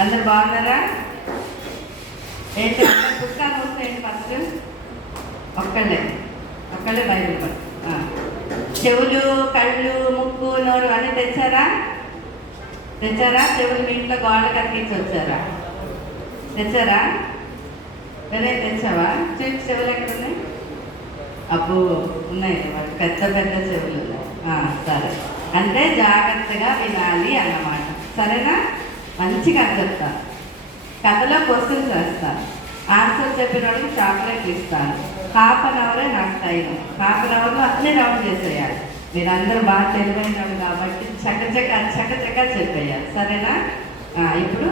అందరు బాగున్నారా? ఏంటి అందరు పుస్తకాలు వస్తాయండి ఫస్ట్? ఒక్కళ్ళే బైబిల్ పడు. చెవులు, కళ్ళు, ముక్కు, నోరు అన్నీ తెచ్చారా? చెవులు మీ ఇంట్లో గోడ కట్టించి వచ్చారా? వేరే తెచ్చావా? చెవులు ఎక్కడ ఉన్నాయి? అబ్బో ఉన్నాయి, పెద్ద పెద్ద చెవులు ఉన్నాయి. సరే, అంటే జాగ్రత్తగా వినాలి అన్నమాట. సరేనా? మంచిగా చెప్తాను. కథలో క్వశ్చన్స్ వేస్తాను, ఆన్సర్ చెప్పిన వాళ్ళకి చాక్లెట్లు ఇస్తాను. హాఫ్ అన్ అవరే నాకు టైం. హాఫ్ అన్ అవర్లో అన్నీ రౌండ్ చేసేయాలి. మీరందరూ బాగా తెలివైనవాడు కాబట్టి చక్కచక్క చెప్పేయాలి. సరేనా? ఇప్పుడు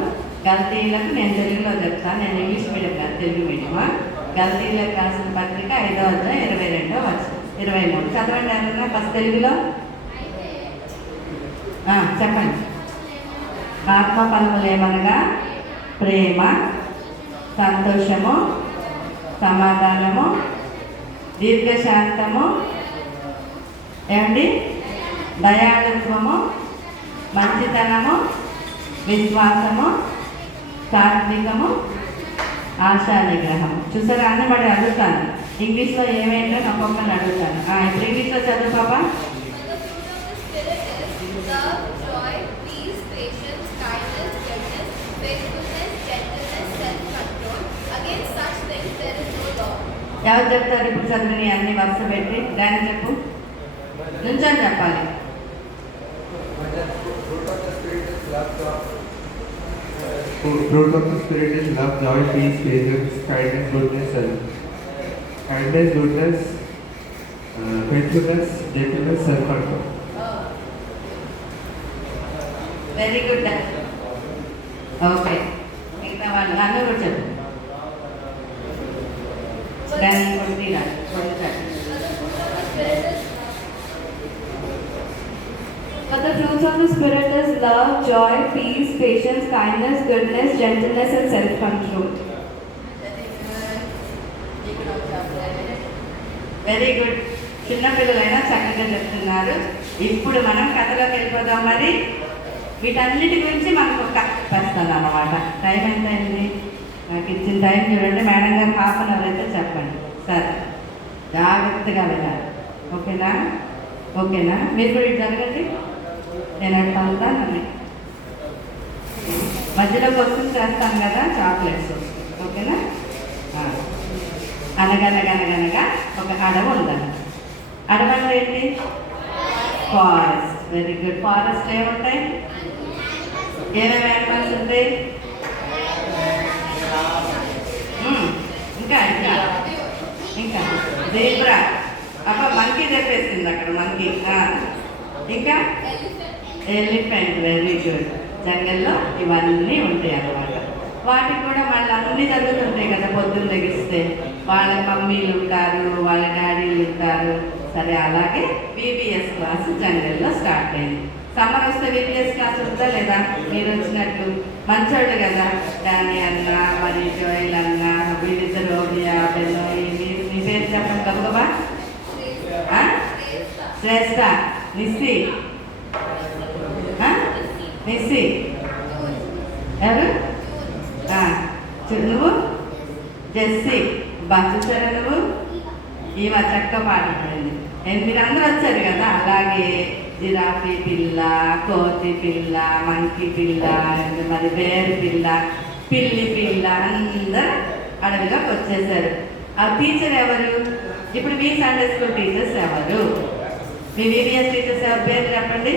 గల్తీలకు నేను తెలుగులో చెప్తాను. నేను ఇంగ్లీష్ మీడియం కాదు, తెలుగు మీడియమా. గల్తీలకు రాసిన పత్రిక 5వ అధ్యాయం 22వ వచనం 23 చదవండి. ఎవరన్నా ఫస్ట్ తెలుగులో చెప్పండి. ఆత్మ ఫలములు ఏమనగా ప్రేమ, సంతోషము, సమాధానము, దీర్ఘశాంతము, ఏమండి, దయాళుత్వము, మంచితనము, విశ్వాసము, సాత్వికము, ఆశా నిగ్రహం. చూసారా? అన్నీ మరి అడుగుతాను. ఇంగ్లీష్లో ఏమేంటో ఒక్కొక్కరిని అడుగుతాను. ఇప్పుడు ఇంగ్లీష్లో చదువు పాపా. ఎవరు చెప్తారు ఇప్పుడు? చదివిని అన్ని వరుస పెట్టి దాన్ని చెప్పు. నుంచని చెప్పాలి. Fruit of the Spirit is love, joy, peace, patience, kindness, goodness, faithfulness, gentleness, self-control. Very good. Okay, మిగతా వాళ్ళు అన్నీ కూడా చెప్పు. దాన్ని కొట్టిరా. But the fruits of the Spirit is love, joy, peace, patience, kindness, goodness, gentleness and self-control. Very good. చిన్నపిల్లలైనా చక్కగా చెప్తున్నారు. ఇప్పుడు మనం కథలోకి వెళ్ళిపోదాం. మరి వీటన్నిటి గురించి మనకు ఒక పెడతాను అన్నమాట. టైం ఎంత అయింది? నాకు ఇచ్చిన టైం చూడండి. మేడం గారు హాఫ్ అన్ అవర్ అయితే చెప్పండి. సరే, జాగ్రత్తగా వినాలి. ఓకేనా? మీరు కూడా ఇటు జరగండి. నేను ఎట్లా అవుతాను మధ్యలో క్వశ్చన్స్ చేస్తాను కదా, చాక్లెట్స్. ఓకేనా? అనగనగనగనగా ఒక అడవి ఉందండి. అడవి అంటే ఏంటి? ఫారెస్ట్. Very good. ఫారెస్ట్ ఏముంటాయి? ఏమేమి యానిమల్స్ ఉంటాయి? ఇంకా జీబ్రా. మంకీ చెప్పేసింది అక్కడ. మంకీ. ఇంకా ఎలిఫెంట్. Very good. జంగల్లో ఇవన్నీ ఉంటాయి అన్నమాట. వాటికి కూడా మళ్ళీ అన్నీ జరుగుతుంటాయి కదా. పొద్దున్న లెగిస్తే వాళ్ళ మమ్మీలు ఉంటారు, వాళ్ళ డాడీలు ఉంటారు. సరే, అలాగే విబిఎస్ క్లాస్ జంగల్లో స్టార్ట్ అయింది. సమ్మర్ వస్తే విబిఎస్ క్లాస్ ఉందా లేదా? మీరు వచ్చినట్టు మంచోళ్ళు కదా. డానీ అన్న, మరి జోయిల్ అన్న, వీళ్ళిద్దరు ఓడియా బెన్నోయి. మీ పేరు చెప్పండి గబగబా. శ్రేష్ఠ, నిస్సి, ఎవరు? నువ్వు జెస్సీ. చూసారా నువ్వు? ఈమె చక్క పాట పాడింది. మీరు అందరూ వచ్చారు కదా. అలాగే జిరాఫీ పిల్ల, కోతి పిల్ల, మంకీ పిల్ల, మరి బేరు పిల్ల, పిల్లి పిల్ల అందరూ అడవిలోకి వచ్చేసారు. ఆ టీచర్ ఎవరు? ఇప్పుడు మీ సండే స్కూల్ టీచర్స్ ఎవరు? మీ విబిఎస్ టీచర్స్ ఎవరు? పేరు చెప్పండి.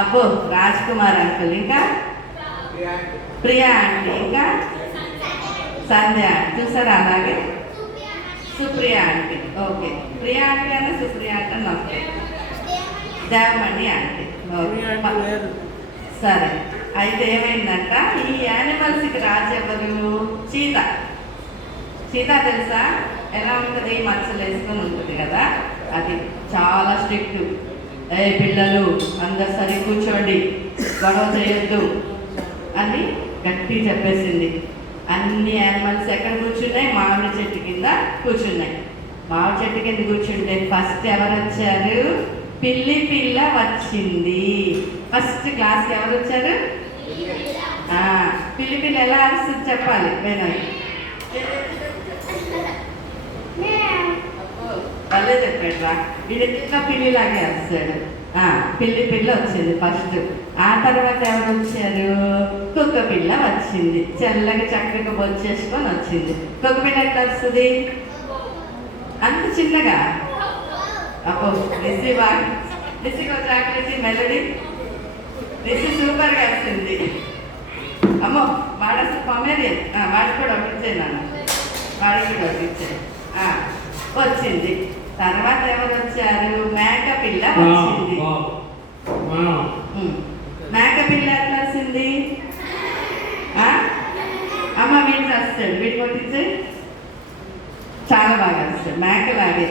అబ్బో, రాజ్ కుమార్ అంకుల్, ఇంకా ప్రియా ఆంటీ, ఇంకా సంధ్య ఆంటీ. చూసారా? అలాగే Supriya aunty. Okay, Priya aunty అన్న సుప్రియ ఆంటీ అని ఓకే. దేవమణి ఆంటీ. సరే, అయితే ఏమైందంట, ఈ యానిమల్స్కి రాజు ఎవరు? చీత తెలుసా? ఎలా ఉంటుంది? మచ్చలు వేసుకొని ఉంటుంది కదా. అది చాలా స్ట్రిక్ట్. పిల్లలు అందరు సరి కూర్చోండి, గొడవ చేయొద్దు అని గట్టి చెప్పేసింది. అన్ని యానిమల్స్ ఎక్కడ కూర్చున్నాయి? మామిడి చెట్టు కింద కూర్చున్నాయి. మామిడి చెట్టు కింద కూర్చుంటే ఫస్ట్ ఎవరు వచ్చారు? పిల్లి పిల్ల వచ్చింది. ఫస్ట్ క్లాస్కి ఎవరు వచ్చారు? పిల్లి పిల్లి ఎలా అరుస్తుంది చెప్పాలి వినయ్. భలే చెప్పాడురా. వీడు ఇంకా పిల్లిలాగే వస్తాడు. పిల్లి పిల్ల వచ్చింది ఫస్ట్. ఆ తర్వాత ఎవరు వచ్చారు? కుక్క పిల్ల వచ్చింది. చల్లగా చక్కగా బొచ్చేసుకొని వచ్చింది. కుక్క పిల్ల ఎట్లా వస్తుంది? అంత చిన్నగా. అబ్బో రిసి బాగా రిసికి చాక్లెట్ మెలడీ. రిసి సూపర్గా వస్తుంది. అమ్మో వాడు అసలు పమేరియన్. వాడికి కూడా ఒకటిచ్చాయి నాన్న. వాడికి కూడా ఒకటిచ్చాయి. వచ్చింది. తర్వాత ఎవరు వచ్చారు? మేక పిల్ల వచ్చింది. మేక పిల్ల ఎట్లా వచ్చింది? అమ్మ వీడు వస్తాడు. వీడు కొట్టించే చాలా బాగా వస్తాడు మేకలాగే.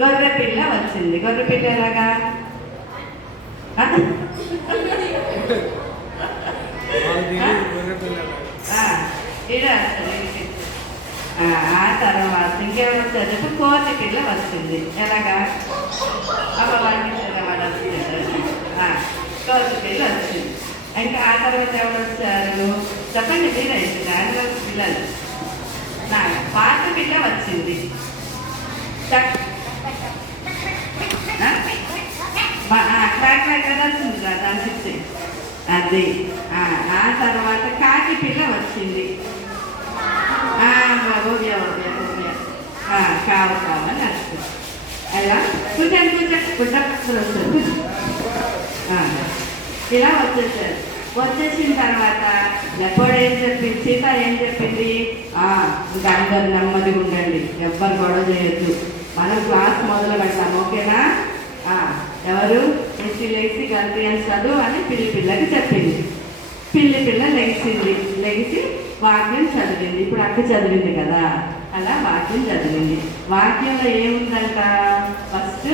గొర్రె పిల్ల వచ్చింది. గొర్రె పిల్ల ఎలాగా? ఆ తర్వాత ఇంకేమో వచ్చారు? కోతి పిల్ల వచ్చింది. ఎలాగా? అమ్మ వాడికి వాడు వస్తుంది. కోతి పిల్ల వచ్చింది. ఇంకా ఆ తర్వాత ఎవరు వచ్చారు? చెప్పండి మీరైతే దానిలో పిల్లలు. పాత పిల్ల వచ్చింది. క్రాక్ క్రాక్ కదా వచ్చింది దాని ఇచ్చి అది. ఆ తర్వాత కాకి పిల్ల వచ్చింది. కావు కావని వస్తుంది. అలా కూర్చొని వస్తుంది. ఇలా వచ్చేసారు. వచ్చేసిన తర్వాత లెపోడ్ ఏం చెప్పింది? సీత ఏం చెప్పింది? ఇంకా అందరు నెమ్మదిగా ఉండండి, ఎవ్వరు గొడవ చేయొద్దు, మనం క్లాస్ మొదలు పెడతాం, ఓకేనా? ఎవరు లేచి గల్పియన్స్ చదువు అని పిల్లి పిల్లకి చెప్పింది. పిల్లి పిల్ల లెగిసి వాక్యం చదివింది. ఇప్పుడు అక్క చదివింది కదా, అలా వాక్యం చదివింది. వాక్యంలో ఏముందంట? ఫస్ట్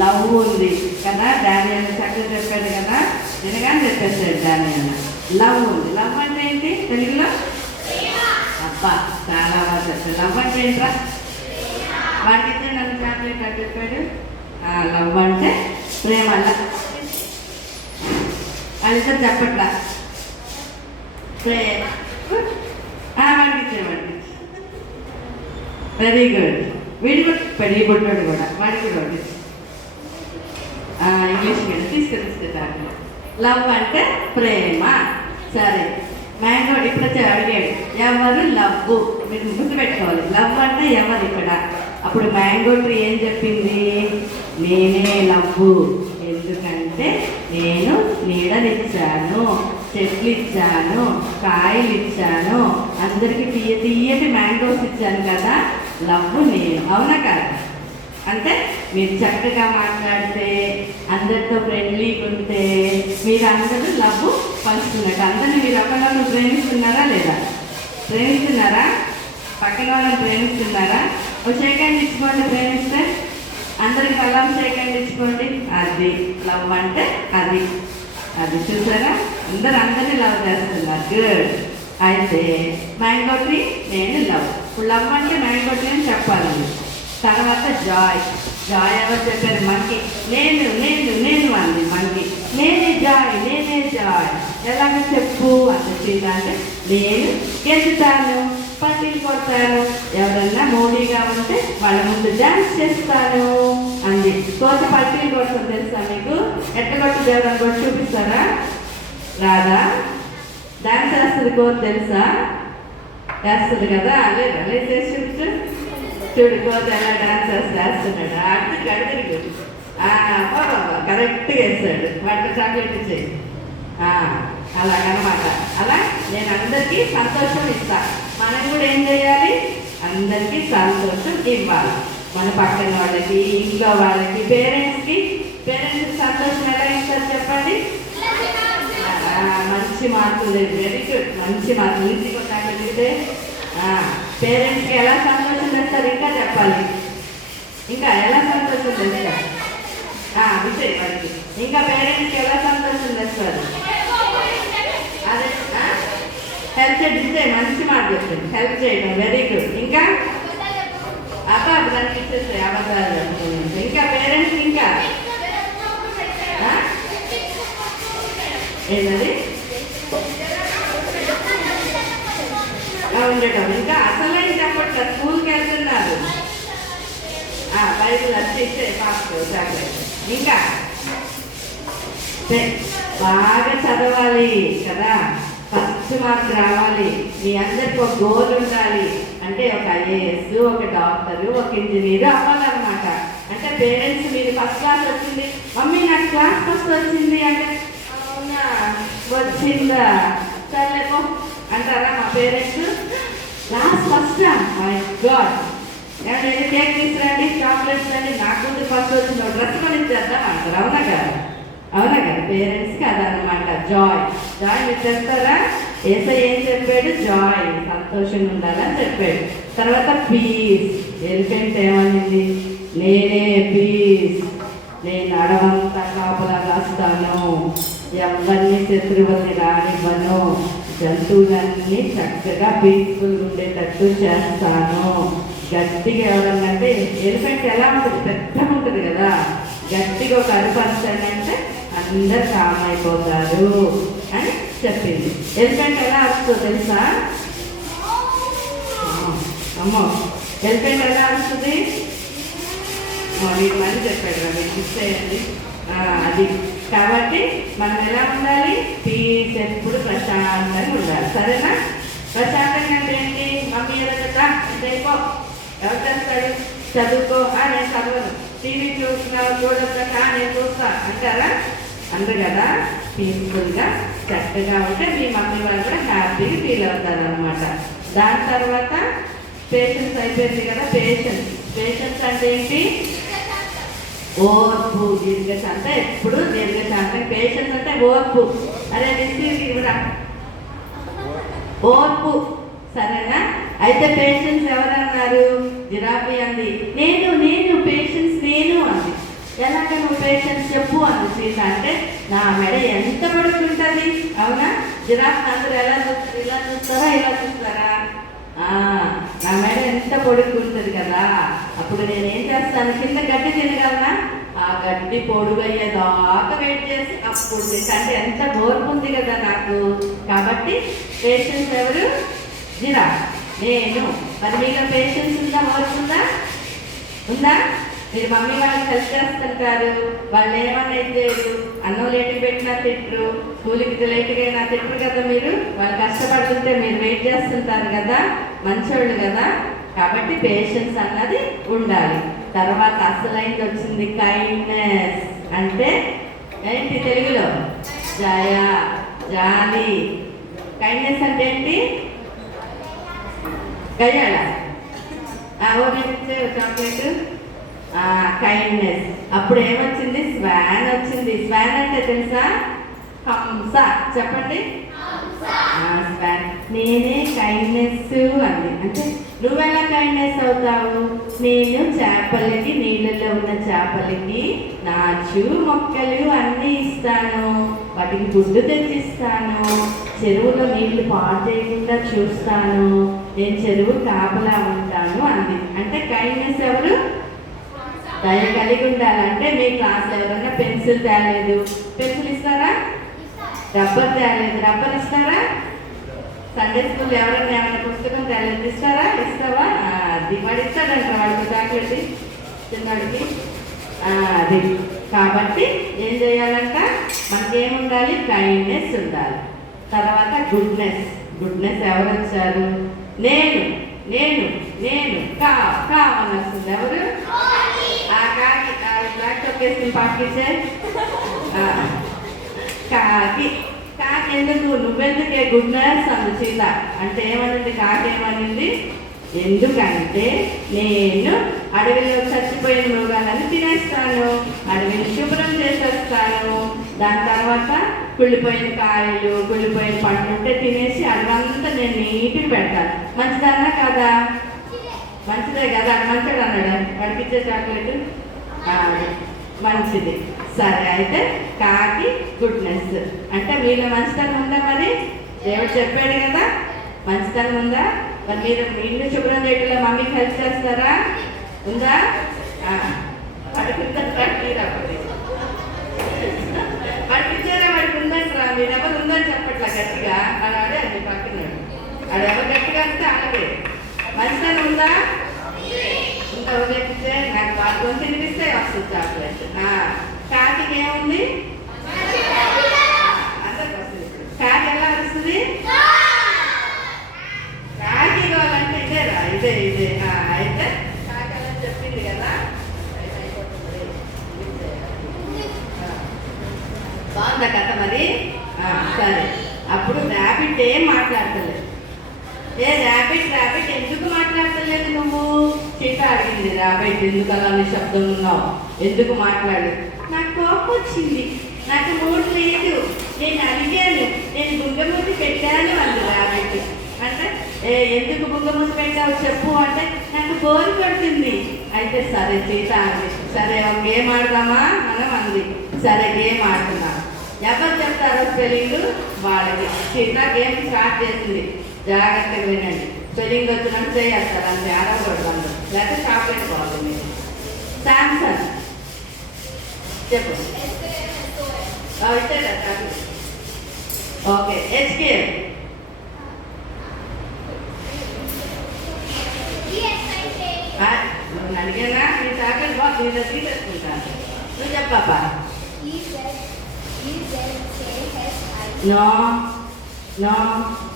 లవ్ ఉంది కదా. డానియల్ చక్కగా చెప్పాడు కదా, వినగానే చెప్పేసాడు డానియల్. లవ్ ఉంది. లవ్ అంటే ఏంటి తెలుగులో? అబ్బా చాలా బాగా చెప్పాడు. లవ్ అంటే ఏంట్రా? వాడితే నన్ను చాక్లెట్ అని చెప్పాడు. లవ్ అంటే ప్రేమ. వాళ్ళిద్దరు చెప్పట్లా ప్రేమ. వాడికి వెరీ గుడ్. వీడి కూడా పెళ్ళి పుట్టాడు కూడా, వాడికి కూడా ఇంగ్లీష్ మీడియం తీసుకెళ్తారు. లవ్ అంటే ప్రేమ. సరే, మ్యాంగో ఇప్పుడు అడిగాడు ఎవరు లవ్. మీరు గుర్తు పెట్టుకోవాలి, లవ్ అంటే ఎవరు ఇక్కడ. అప్పుడు మ్యాంగో ట్రీ ఏం చెప్పింది? నేనే లవ్వు. ఎందుకంటే నేను నీడనిచ్చాను, చెట్లు ఇచ్చాను, కాయలు ఇచ్చాను, అందరికి తీయటి మ్యాంగోస్ ఇచ్చాను కదా, లవ్వు నేను. అవునా కదా? అంటే మీరు చక్కగా మాట్లాడితే, అందరితో ఫ్రెండ్లీగా ఉంటే మీరు అందరూ లవ్ పంచుతున్నట్టు. అందరినీ మీరు ఒకరిని ప్రేమిస్తున్నారా లేదా? ప్రేమిస్తున్నారా? పక్కన వాళ్ళని ప్రేమిస్తున్నారా? ఒక షేకండ్ ఇచ్చుకోండి. ప్రేమిస్తే అందరికి కళ్ళం షేకండ్ ఇచ్చుకోండి. అది లవ్ అంటే. అది అది చూసారా? అందరినీ లవ్ చేస్తున్నారు. గుడ్. అయితే మ్యాంగో ట్రీ నేను లవ్. ఇప్పుడు లవ్ అంటే మ్యాంగో ట్రీ అని చెప్పాలి. తర్వాత జాయ్. జాయ్ ఎవరు చెప్పారు? మంకీ. నేను నేను నేను అంది మంకీ. నేనే జాయ్, నేనే జాయ్. ఎలాగ చెప్పు అంటే నేను గెలుతాను, పట్టీలు కొడతాను, ఎవరన్నా మోడీగా ఉంటే వాళ్ళ ముందు డ్యాన్స్ చేస్తాను అంది. కోత పట్టీలు కొడతాను తెలుసా మీకు? ఎట్లా కొట్టి ఎవరన్నా కొట్టి చూపిస్తారా? రాదా? డ్యాన్స్ వేస్తుంది కోత తెలుసా? వేస్తుంది కదా. లేదా లేదు చేసి చూపించు. చూడు కోత ఎలా డ్యాన్స్ వేస్తున్నాడు. అడుగుడు కరెక్ట్గా వేస్తాడు. వాటికి చాక్లెట్ ఇచ్చేయి. అలాగనమాట. అలా నేను అందరికీ సంతోషం ఇస్తాను. మనం కూడా ఏం చేయాలి? అందరికీ సంతోషం ఇవ్వాలి. మన పక్కన వాళ్ళకి, ఇంట్లో వాళ్ళకి, పేరెంట్స్కి సంతోషం ఎలా ఇస్తారు చెప్పండి? మంచి మార్కులు. Very good. మంచి మార్కులు ఇంటికి కొట్టాలంటే పేరెంట్స్కి ఎలా సంతోషం తెస్తారు? ఇంకా చెప్పాలి. ఇంకా ఎలా సంతోషం తెస్తారు? విజయ్ వారికి. ఇంకా పేరెంట్స్కి ఎలా సంతోషం తెస్తారు? అదే హెల్ప్ చేయడం. మంచి మాట చెప్తుంది. హెల్ప్ చేయడం. Very good. ఇంకా దానికి ఇచ్చేస్తాయి అబద్ధాలు. ఇంకా పేరెంట్స్ ఇంకా ఏంటది? ఉండటం. ఇంకా అసలైన చెప్పట్ల స్కూల్కి వెళ్తున్నారు. బైబిల్ వచ్చేసే పాపకు చాక్లెట్. ఇంకా బాగా చదవాలి కదా, ఫస్ట్ మార్క్ రావాలి. మీ అందరికి ఒక గోల్ ఉండాలి. అంటే ఒక ఐఏఎస్, ఒక డాక్టరు, ఒక ఇంజనీర్ అవ్వాలన్నమాట. అంటే పేరెంట్స్ మీరు ఫస్ట్ క్లాస్ వచ్చింది, మమ్మీ నాకు క్లాస్ ఫస్ట్ వచ్చింది అంటే, అవునా వచ్చిందా సర్లేమో అంటారా మా పేరెంట్స్? క్లాస్ ఫస్టా? మై గాడ్, ఏమంటే కేక్ తీసుకురండి, చాక్లెట్స్ రండి, నాకు ఫస్ట్ వచ్చింది డ్రెస్ కొని ఇచ్చేద్దాం అంటారు. అవునా కదా? అవునా కదా? పేరెంట్స్కి అదనమాట జాయ్. జాయ్ మీరు చేస్తారా? ఏసై ఏం చెప్పాడు? జాయ్, సంతోషంగా ఉండాలని చెప్పాడు. తర్వాత పీస్. ఎలిఫెంట్ ఏమనింది? నేనే పీస్, నేను అడవంతా కాపలా కాస్తాను, ఎవరిని శత్రువుల్ని రానివ్వను, జంతువులన్నీ చక్కగా పీస్ఫుల్గా ఉండేటట్టు చేస్తాను. గట్టిగా ఎవరన్నంటే ఎలిఫెంట్ ఎలా ఉంటుంది? పెద్దగా ఉంటుంది కదా. గట్టిగా ఒక అరుపరుస్తానంటే అందరు కామ్ అయిపోతారు అని చెప్పింది. ఎలిఫెంట్ ఎలా అరుస్తుందో తెలుసా? అమ్మో, ఎలిఫెంట్ ఎలా అరుస్తుంది? వీటి మళ్ళీ చెప్పాడు రా, మీరు మిస్ అయ్యండి. అది కాబట్టి మనం ఎలా ఉండాలి? పీస్, ఎప్పుడు ప్రశాంతంగా ఉండాలి. సరేనా? ప్రశాంతంగా అంటే ఏంటి? మమ్మీ ఎలా చెప్తా అయిపో, ఎవరు చేస్తాడు? చదువుకో. నేను చదవను. టీవీ చూస్తున్నావు, చూడొచ్చా? నేను చూస్తా అంటారా? అంటారు కదా. పీస్ఫుల్గా చక్కగా ఉంటే మీ మమ్మీ వాళ్ళు కూడా హ్యాపీగా ఫీల్ అవుతారు అనమాట. దాని తర్వాత పేషెన్స్ అయిపోయింది కదా. పేషెన్స్ అంటే ఏంటి? ఓర్పు, దీర్ఘశాంతం. ఎప్పుడు దీర్ఘశాంతం. పేషెన్స్ అంటే ఓర్పు. అరే నిశ్చీకి కూడా ఓర్పు. సరేనా? అయితే పేషెన్స్ ఎవరన్నారు? జిరాఫీ అంది. నేను పేషెన్స్ నేను అంది. ఎలాగ నువ్వు పేషెన్స్ చెప్పు అంది సీత. అంటే నా మెడ ఎంత పడుతుంటుంది? అవునా? జిరాఫీ అందరూ ఎలా చూస్తారు? ఇలా చూస్తారా, ఇలా చూస్తారా? నా మెడ ఎంత పొడుగుంటుంది కదా. అప్పుడు నేనేం చేస్తాను? కింద గడ్డి తినగలనా? ఆ గడ్డి పొడుగయ్యేదాకా వెయిట్ చేసి అప్పుడు తింటా. అంటే ఎంత ఓర్పు ఉంది కదా నాకు. కాబట్టి పేషెన్స్ ఎవరు? జిరాఫ్. నేను. మరి మీకు పేషెన్స్ ఉందా? ఓర్పు ఉందా? మీరు మమ్మీ వాళ్ళకి హెల్ప్ చేస్తుంటారు, వాళ్ళు ఏమన్నా చేయరు, అన్నం లేటుగా పెట్టినా తిట్టరు, స్కూల్కి లేటుగా అయినా తిట్టరు కదా. మీరు వాళ్ళు కష్టపడుతుంటే మీరు వెయిట్ చేస్తుంటారు కదా, మంచోళ్ళు కదా. కాబట్టి పేషెన్స్ అన్నది ఉండాలి. తర్వాత అసలైంది వచ్చింది కైండ్నెస్. అంటే ఏంటి తెలుగులో? దయ, జాలి. కైండ్నెస్ అంటే ఏంటి? గయ్యాళ ఓనిచ్చే చాక్లెట్. కైండ్నెస్. అప్పుడు ఏమొచ్చింది? స్వాన్ వచ్చింది. స్వాన్ అంటే తెలుసా? హంస. చెప్పండి. స్వాన్. నేనే కైండ్నెస్ అంది. అంటే నువ్వెలా కైండ్నెస్ అవుతావు? నేను చేపలకి, నీళ్ళలో ఉన్న చేపలకి నాచు మొక్కలు అన్నీ ఇస్తాను, వాటికి గుడ్డు తెచ్చిస్తాను, చెరువులో నీళ్లు పాడు చేయకుండా చూస్తాను, నేను చెరువు కాపలా ఉంటాను అంది. అంటే కైండ్నెస్ ఎవరు? దయ కలిగి ఉండాలంటే మీ క్లాస్లో ఎవరన్నా పెన్సిల్ తేలేదు, పెన్సిల్ ఇస్తారా? రబ్బర్ తేలేదు, రబ్బర్ ఇస్తారా? సండే స్కూల్లో ఎవరన్నా ఏమైనా పుస్తకం తేలేదు, ఇస్తారా? ఇస్తావా? అది వాడు ఇస్తాడంట, వాడికి చాక్లెట్ చిన్నవాడికి. అది కాబట్టి ఏం చేయాలంట? మనకేముండాలి? కైండ్నెస్ ఉండాలి. తర్వాత గుడ్నెస్. గుడ్నెస్ ఎవరు వచ్చారు? నేను నేను నేను అని వస్తుంది. ఎవరు? కాకి. బ్లాక్ తొక్కేసి పాటించే కాకి. కాకి ఎందుకు? నువ్వెందుకే గుడ్నెస్ అంది సీత. అంటే ఏమనింది కాకి? ఏమనింది? ఎందుకంటే నేను అడవిలో చచ్చిపోయిన మృగాలను తినేస్తాను, అడవిని శుభ్రం చేసేస్తాను, దాని తర్వాత కుళ్ళిపోయిన కాయలు, కుళ్ళిపోయిన పండ్లు ఉంటే తినేసి అడవంతా నేను నీట్గా పెడతాను. మంచిదన్నా కదా? మంచిదే కదా. మంచిది అన్నాడు వాడికి ఇచ్చే చాక్లెట్. మంచిది. సరే, అయితే కాకి గుడ్నెస్. అంటే మీలో మంచితనం ఉందా? మరి దేవుడు చెప్పాడు కదా మంచితనం ఉందా? మరి మీరు ఇల్లు శుభ్రం చేయడంలో మమ్మీకి హెల్ప్ చేస్తారా? ఉందా? వాడికి ఇచ్చారా? వాడికి ఉందంటారా? మీరు ఎవరు ఉందని చెప్పట్లా గట్టిగా. వాడు ఆడే అది పక్కన. వాడు ఎవరు గట్టిగా అంటే ఓకే మంచిగా ఉందా ఇంకా ఉదయిస్తే నాకు వాళ్ళు కొంచెం తినిపిస్తే వస్తుంది చాక్లెట్ కాకి ఏముంది అందరికి వస్తుంది కాకి ఎలా వస్తుంది కాకి కావాలంటే ఇదేరా ఇదే అయితే కాకి అలా చెప్పింది కదా బాగుందా కథ మరి సరే అప్పుడు ర్యాబిట్ ఏం మాట్లాడతలేదు ర్యాబిట్ ఎందుకు మాట్లాడతలేదు నువ్వు చీట అడిగింది ర్యాబిట్ ఎందుకు అలా నిశ్శబ్దం ఉన్నావు ఎందుకు మాట్లాడు నాకు కోపం వచ్చింది నాకు మూడు లేదు నేను అడిగాను నేను బుంగమూతి పెట్టాను అంది ర్యాబిట్ అంటే ఎందుకు బుంగమూతి పెట్టావు చెప్పు అంటే నాకు బోరు కొడుతుంది అయితే సరే చీట అంది సరే ఒక గేమ్ ఆడదామా మనం అంది సరే గేమ్ ఆడుతున్నాను ఎవరు చెప్తారో స్పెల్లింగ్ వాళ్ళకి చీట గేమ్ స్టార్ట్ చేసింది జాగ్రత్తగా వినండి స్పెల్లింగ్ వచ్చినట్టు చేస్తారు అంతే ఆడకూడదు అందరూ లేకపోతే చాక్లెట్ బాగుంది మీరు శాంసంగ్ చెప్పు ఇచ్చేదా చాక్లెట్ ఓకే హెచ్కేఎల్ నువ్వు అడిగానా నీ చాక్లెట్ బాక్స్ నీ దగ్గర తీసుకుంటాను నువ్వు చెప్పాపా నో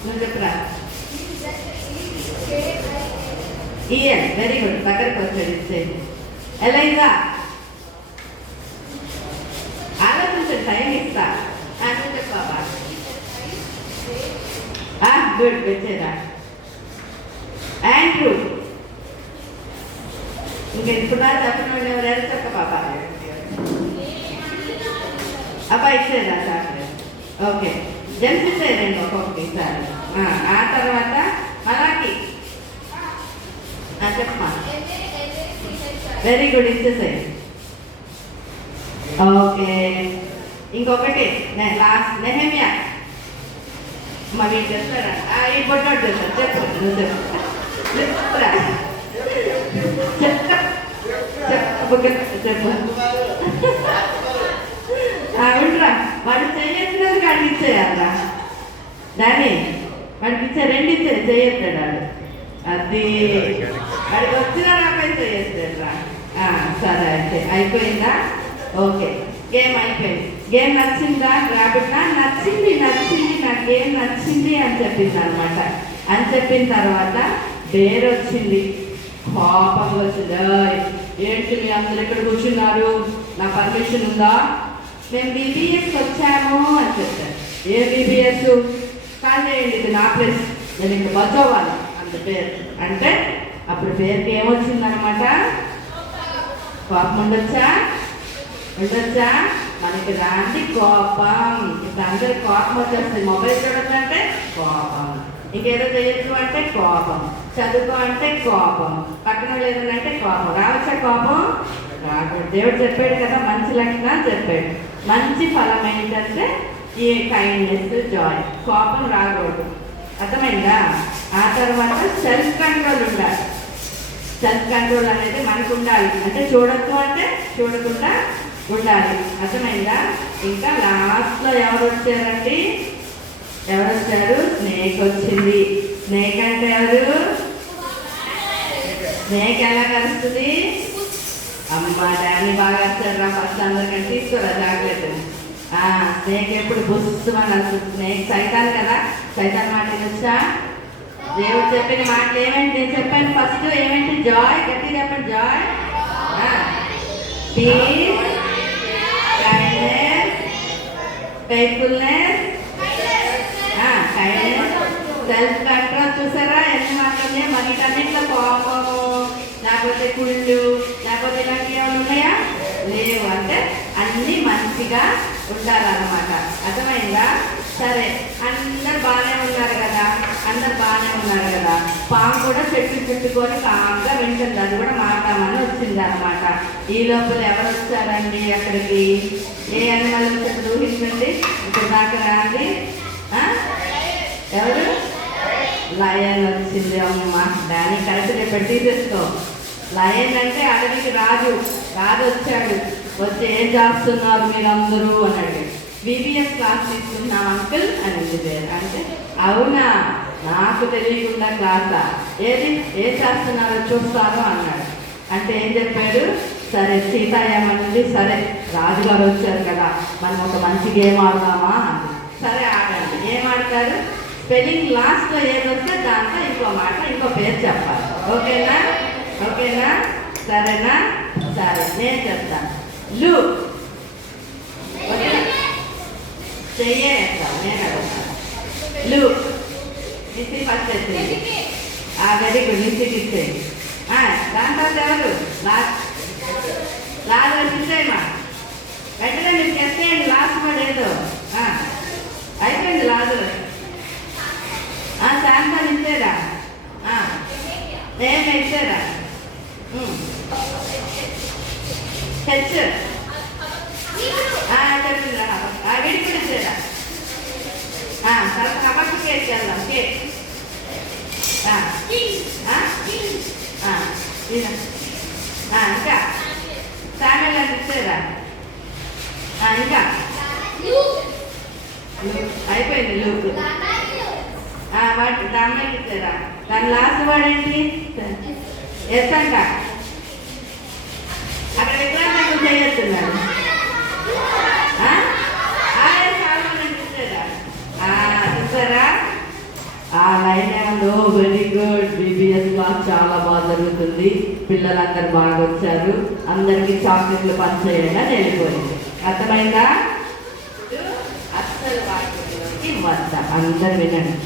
నువ్వు చెప్పరా ఇయన్ వెరీ గుడ్ దగ్గరకు వచ్చాడు ఇచ్చే ఎలైజా ఆలోచించండి టైం ఇస్తా నువ్వు చెప్పాపా గుడ్ వచ్చేదా ఆండ్రూ ఇంకా ఇప్పుడు దాకా చెప్పిన ఎవరు చెప్ప పాప అబ్బా ఇచ్చేదా చాక్లెట్ ఓకే జెమ్స్ ఇచ్చేదండి ఒక్కొక్కటి సార్ ఆ తర్వాత మలాకి చెప్పమా వెరీ గుడ్ ఇచ్చేసాయి ఓకే ఇంకొకటి లాస్ట్ నెహమియా మా వీళ్ళు చెప్తారా ఈ పొట్టోడు చెప్తారు చెప్పు నువ్వు చెప్పురా చెప్పు అవునరా వాడు చేయొచ్చినందుకు వాడికి ఇచ్చేయాలరా దాన్ని వాడికి ఇచ్చే రెండు ఇచ్చే చేయొస్తాడు వాడు అది వాడికి వచ్చినా నాపై చేయొస్తాడురా సరే అయితే అయిపోయిందా ఓకే గేమ్ అయిపోయింది గేమ్ నచ్చిందా ర్యాబిట్ నచ్చింది నాకు గేమ్ నచ్చింది అని చెప్పింది అనమాట అని చెప్పిన తర్వాత బేర్ వచ్చింది కోపం వచ్చింది ఏంటి మీ అందరు ఎక్కడ కూర్చున్నారు నా పర్మిషన్ ఉందా మేము బీబీఎస్కి వచ్చాము అని చెప్తాను ఏ బీబీఎస్ కాల్ చేయండి ఇది నా ప్లేస్ నేను ఇక్కడ బచ్చోవాలి అంత పేరు అంటే అప్పుడు పేరుకి ఏమొచ్చిందనమాట కోపం ఉండొచ్చా మనకి రాంటి కోపం ఇప్పుడు అందరికి కోపం వచ్చేస్తుంది మొబైల్ చూడొద్దంటే కోపం ఇంకేదో చేయొచ్చు అంటే కోపం చదువుకో అంటే కోపం పక్కన లేదంటే కోపం రావచ్చా కోపం రాకూడదు దేవుడు చెప్పాడు కదా మంచి లక్షణాలు చెప్పాడు మంచి ఫలం ఏంటంటే ఈ కైండ్నెస్ జాయ్ కోపం రాకూడదు అర్థమైందా ఆ తర్వాత సెల్ఫ్ కంట్రోల్ ఉండాలి సెల్ఫ్ కంట్రోల్ అనేది మనకు ఉండాలి అంటే చూడొద్దు అంటే చూడకుండా ఉండాలి అర్థమైందా ఇంకా లాస్ట్లో ఎవరు వచ్చారండి స్నేక్ వచ్చింది స్నేక్ అంటే ఎవరు స్నేక్ ఎలా కలుస్తుంది అమ్మ డాడీ బాగా వచ్చాడు రా ఫస్ట్ అందరికంటే తీసుకోరా చాక్లెట్ స్నేక్ ఎప్పుడు బుస్సుమని వస్తుంది స్నేక్ సైతాన్ కదా సైతాన్ మాట వచ్చా దేవుడు చెప్పిన మాటలు ఏమేంటి నేను చెప్పాను ఫస్ట్ ఏమేంటి జాయ్ గట్టి చెప్పండి Joy piece kindness, faithfulness, kindness, self control చూసారా ఎన్ని మాత్రమే మనకన్నింటిలో కోపము లేకపోతే కుళ్ళు లేకపోతే ఇలాంటివి ఏమైనా ఉన్నాయా లేవు అంటే అన్నీ మంచిగా ఉండాలన్నమాట అర్థమైందా సరే అందరు బాగానే ఉన్నారు కదా పాము కూడా చెట్టు చుట్టుకొని కామ్గా వింటుంది అది కూడా మాట్లాడమని వచ్చింది అనమాట ఈ లోపల ఎవరు వచ్చారండి అక్కడికి ఏ అనిమల్ వచ్చి ఊహించండి ఇప్పుడు దాకా రాండి ఎవరు లయన్ వచ్చింది అమ్మ దాన్ని కరెక్ట్ చెప్పి తీసేసుకో లయన్ అంటే అడవికి రాజు వచ్చాడు వచ్చి ఏం చేస్తున్నారు మీరందరూ అని అడిగాడు బీబీఎస్ క్లాస్ తీసుకున్నాం అంకుల్ అని పేరు అంటే అవునా నాకు తెలియకుండా క్లాసా, ఏది ఏం చేస్తున్నారో చూస్తాను అన్నాడు. అంటే ఏం చెప్పాడు, సరే సీత ఏమన్నది, సరే రాజుగారు వచ్చారు కదా మనం ఒక మంచి గేమ్ ఆడదామా అంది. సరే ఆడండి. ఏం ఆడతారు, స్పెల్లింగ్ లాస్ట్లో ఏదొస్తే దాంట్లో ఇంకో మాట ఇంకో పేరు చెప్పాలి. ఓకేనా? ఓకేనా? సరేనా? సరే నేను చెప్తాను. లు చెయ్యే నేను అడుగుతాను. లు నిసి ఫస్ట్ వచ్చింది. వెరీ గుడ్, నిసికి ఇచ్చేయండి. దాని తర్వాత ఎవరు లాస్ట్ ఇచ్చేయమా, వెంటనే మీరు చెప్పేయండి లాస్ట్ వర్డ్ ఏదో. అయిపోయింది లాదు. శాంతాన్ని ఇచ్చారా? ఏమి ఇచ్చారా? హెచ్ చెప్పిందా? విడి కూడా ఇచ్చారా? తర్వాత కబడ్డీ కేక్ వెళ్దాం. కేక్ ఇంకా శామ్యుల్ అని ఇచ్చారా? ఇంకా అయిపోయింది లూక్. వాటి దామ్మాయికి ఇచ్చారా? దాని లాస్ట్ వర్డ్ ఏంటి? ఎస్ అంట. అక్కడ విక్రాంత్ చేయొస్తున్నాడు. చూసారా? లైన్లో వెరీ గుడ్. బీబీఎస్ క్లాస్ చాలా బాగా జరుగుతుంది, పిల్లలందరూ బాగా వచ్చారు, అందరికీ చాక్లెట్లు పంచేయగా వెళ్ళిపోయింది. అర్థమైందా? అస్సలు వాక్యంలోకి వద్ద. అందరు వినండి,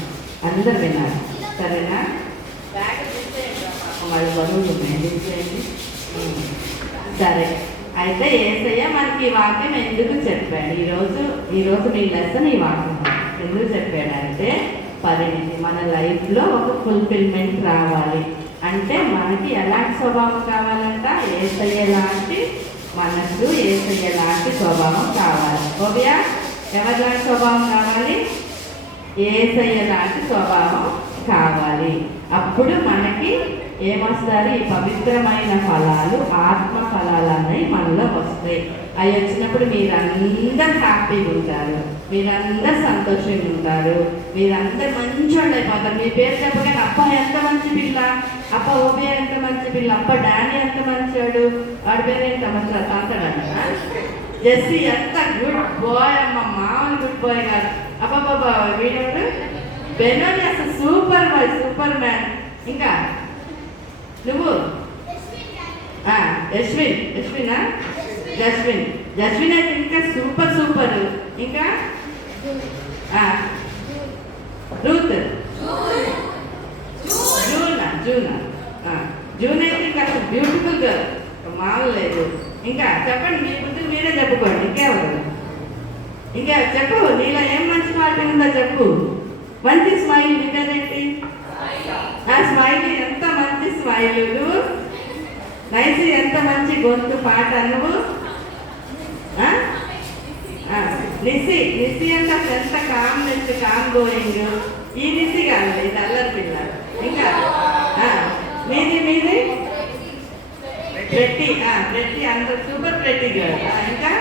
అందరు వినాలి. సరేనా? బ్యాగ్ వాళ్ళు బరువులు ఉన్నాయి. సరే, అయితే యేసయ్య మనకి ఈ వాక్యం ఎందుకు చెప్పాడు? ఈరోజు మీ లెసన్ ఈ వాక్యం ఎందుకు చెప్పాడంటే, పరిణితి మన లైఫ్లో ఒక ఫుల్ఫిల్మెంట్ రావాలి అంటే మనకి ఎలాంటి స్వభావం కావాలంట? యేసయ్య లాంటి మనసు, యేసయ్య లాంటి స్వభావం కావాలి. ఓవియా, ఎవరిలాంటి స్వభావం కావాలి? యేసయ్య లాంటి స్వభావం కావాలి. అప్పుడు మనకి ఏమొస్తారు? ఈ పవిత్రమైన ఫలాలు, ఆత్మ ఫలాలు అన్నవి మనలో వస్తాయి. అవి వచ్చినప్పుడు మీరందరూ హ్యాపీగా ఉంటారు, మీరందరూ సంతోషంగా ఉంటారు, మీరందరూ మంచి వాళ్ళు అయిపోతారు. మీ పేరు చెప్పగానే అప్ప ఎంత మంచి పిల్ల, అప్ప ఓబియా ఎంత మంచి పిల్ల, అప్ప డానీ ఎంత మంచివాడు, వాడి పేరు ఎంత మంచి తాతడా జెస్సీ ఎంత గుడ్ బాయ్ అమ్మ, మామూలు గుడ్ బాయ్ కాదు. అబ్బాబ్బా వీడెవడు బెనోని అసలు సూపర్ బాయ్, సూపర్ మ్యాన్. ఇంకా నువ్వు యశ్వినా జస్విన్ అయితే ఇంకా సూపర్ సూపర్. ఇంకా రూత్ జూన్ అయితే ఇంకా అసలు బ్యూటిఫుల్ గర్ల్, మామూలు లేదు. ఇంకా చెప్పండి, మీ బుద్ధులు మీరే చెప్పుకోండి. ఇంకెవరు? ఇంకా చెప్పు, నీలో ఏం మంచి మాట ఉందో చెప్పు. మంచి స్మైల్, మీ పేరేంటి? స్మైల్, ఎంత మంచి స్మైల్. నువ్వు నైస్, ఎంత మంచి గొంతు, పాట. నువ్వు నిసి అంటే అసలు ఎంత కామ్నెస్, కామ్ గోయింగ్. ఈ నిసి కాదు, ఇది అల్లరి పిల్ల. ఇంకా మీది ప్రతి అందరు సూపర్ ప్రతి గర్ల్. ఇంకా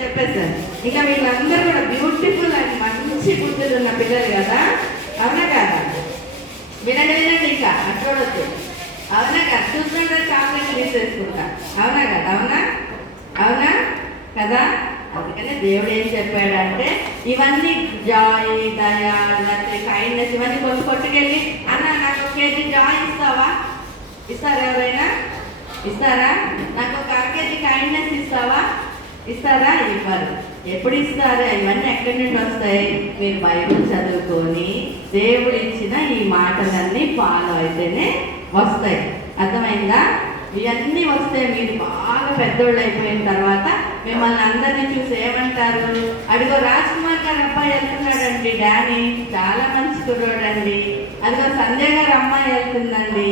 చెప్పేసాను. ఇంకా వీళ్ళందరూ కూడా బ్యూటిఫుల్ అని మంచి బుద్ధులు ఉన్న పిల్లలు కదా, అవునా కదా? వినండి. ఇంకా చూడొచ్చు, అవునా కదా? చూస్తుంటే చాక్లెట్ తీసేసుకుంటా, అవునా కదా? అవునా కదా? అందుకనే దేవుడు ఏం చెప్పాడంటే, ఇవన్నీ జాయ్, దయ, లేకపోతే కైండ్నెస్ ఇవన్నీ కొట్టుకెళ్ళి, అన్న నాకు ఒక కేజీ జాయ్ ఇస్తావా? ఇస్తారా? ఎవరైనా ఇస్తారా? నాకు ఒక అర కేజీ కైండ్నెస్ ఇస్తావా? ఇస్తారా? ఇవ్వరు. ఎప్పుడు ఇస్తారు? ఇవన్నీ ఎక్కడి నుండి వస్తాయి? మీరు బైబిల్ చదువుకొని దేవుడు ఇచ్చిన ఈ మాటలన్నీ ఫాలో అయితేనే వస్తాయి. అర్థమైందా? ఇవన్నీ వస్తే మీరు బాగా పెద్దోళ్ళు అయిపోయిన తర్వాత మిమ్మల్ని అందరినీ చూసి ఏమంటారు? అదిగో రాజ్ కుమార్ గారు అబ్బాయి వెళ్తున్నాడండి, డానీ చాలా మంచి కుర్రోడండి. అదిగో సంజయ్ గారు అమ్మాయి వెళ్తుందండి,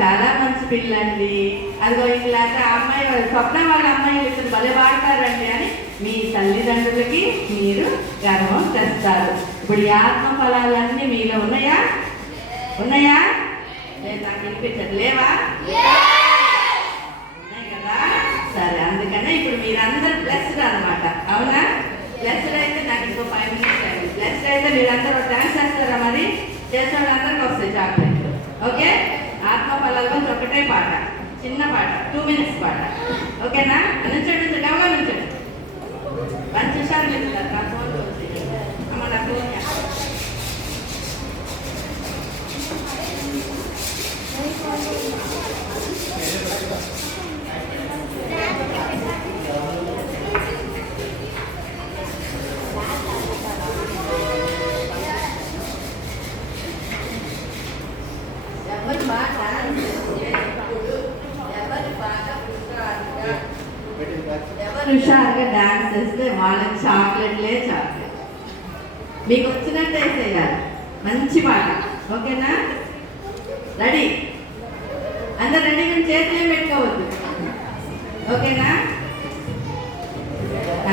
చాలా మంచి పిల్లండి. అదిగో ఇట్లా అమ్మాయి స్వప్న వాళ్ళ అమ్మాయిలు ఇద్దరు భలే వాడతారండి అని మీ తల్లిదండ్రులకి మీరు గర్వం తెస్తారు. ఇప్పుడు ఈ ఆత్మ ఫలాలన్నీ మీలో ఉన్నాయా? లేదు, నాకు వినిపించదు. లేవా? ఉన్నాయి కదా? సరే, అందుకనే ఇప్పుడు మీరందరూ బ్లెస్డ్ అనమాట. అవునా? బ్లెస్డ్ అయితే నాకు ఇంకో 5 minutes టైం. బ్లెస్డ్ అయితే మీరందరూ డాన్స్ చేస్తారా? మరి చేసేవాళ్ళందరికీ వస్తాయి చాక్లెట్లు. ఓకే, ఆత్మఫలాల గురించి ఒకటే పాట, చిన్న పాట, 2 minutes పాట. ఓకేనా? నుంచండి, డబ్బుగా నుంచండి. మంచి విషయాలు చెప్తారు. నా ఫోన్ అమ్మ, నా ఫోన్ ఎవరు హుషారుగా డాన్స్ చేస్తే వాళ్ళకి చాక్లెట్లే చాక్లెట్. మీకు వచ్చినట్టు వేసేయాలి. మంచి పాట. ఓకేనా? రెడీ? అందరు రెడీ? కానీ చేతులే పెట్టుకోవద్దు. ఓకేనా?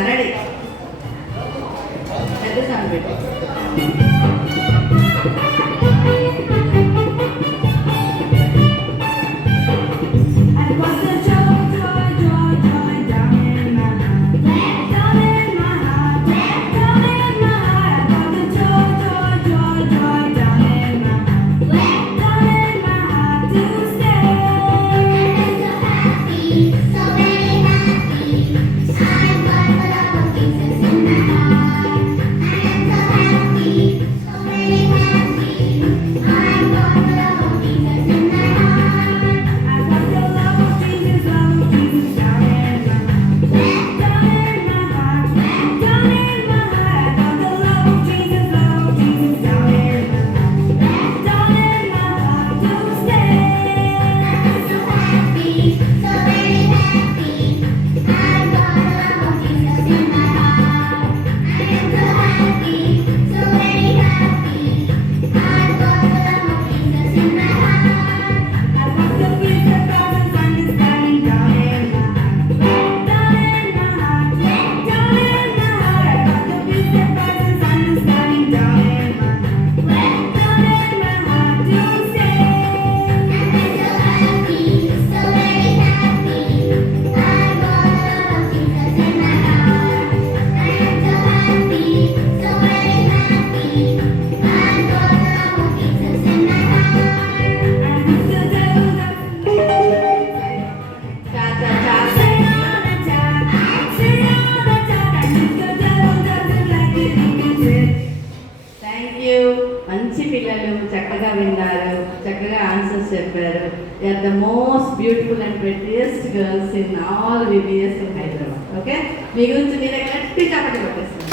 రెడీ? పెద్ద సౌండ్ పెట్టు. మంచి పిల్లలు చక్కగా విన్నారు, చక్కగా ఆన్సర్స్ చెప్పారు. They are the most beautiful and prettiest girls in all VBS in Hyderabad. Okay, మీ గురించి మీరే గట్టి చప్పటి కొట్టేస్తారు.